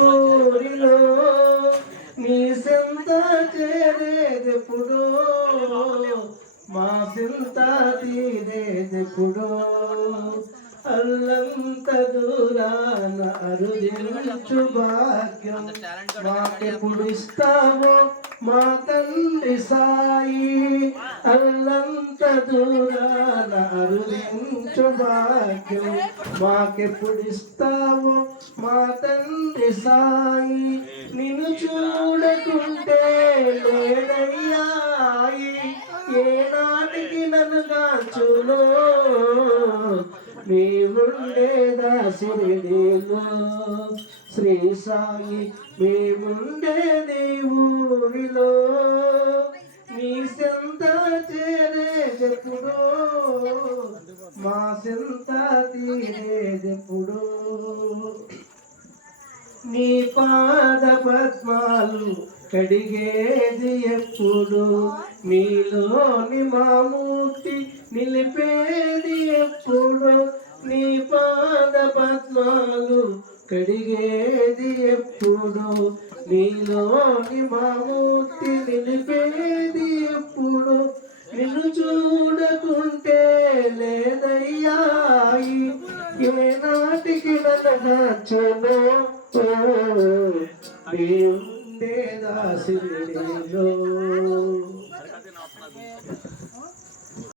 ఊరిలో నీ సెంత చేరేదెప్పుడో మా సింత తీరేదెప్పుడో అల్లంత దూరాన అరుదించు భాగ్యం. మాకెప్పుడు ఇస్తావో మా తండ్రి సాయి. అల్లంత దూరాన అరుదించు భాగ్యం. మాకెప్పుడిస్తావో మా తండ్రి సాయి. నిన్ను చూడకుంటే లేదయ్యాయి. ఏ నాటికి నన్ను కాచులో మేముండేదా ఉండేదా శ్రీ సాయి మేముండే ఊరిలో ఎప్పుడు? మా సెంత తీరేదెప్పుడు నీ పాద పద్మాలు కడిగేది ఎప్పుడు? నీలోని మామూర్తి నిలిపేది ఎప్పుడు? నీ పాద పద్మాలు కడిగేది ఎప్పుడు? నీలోని మామూర్తి నిలిపేది ఏ నాటికి నన్నగాచునో ఉండేదాసిలో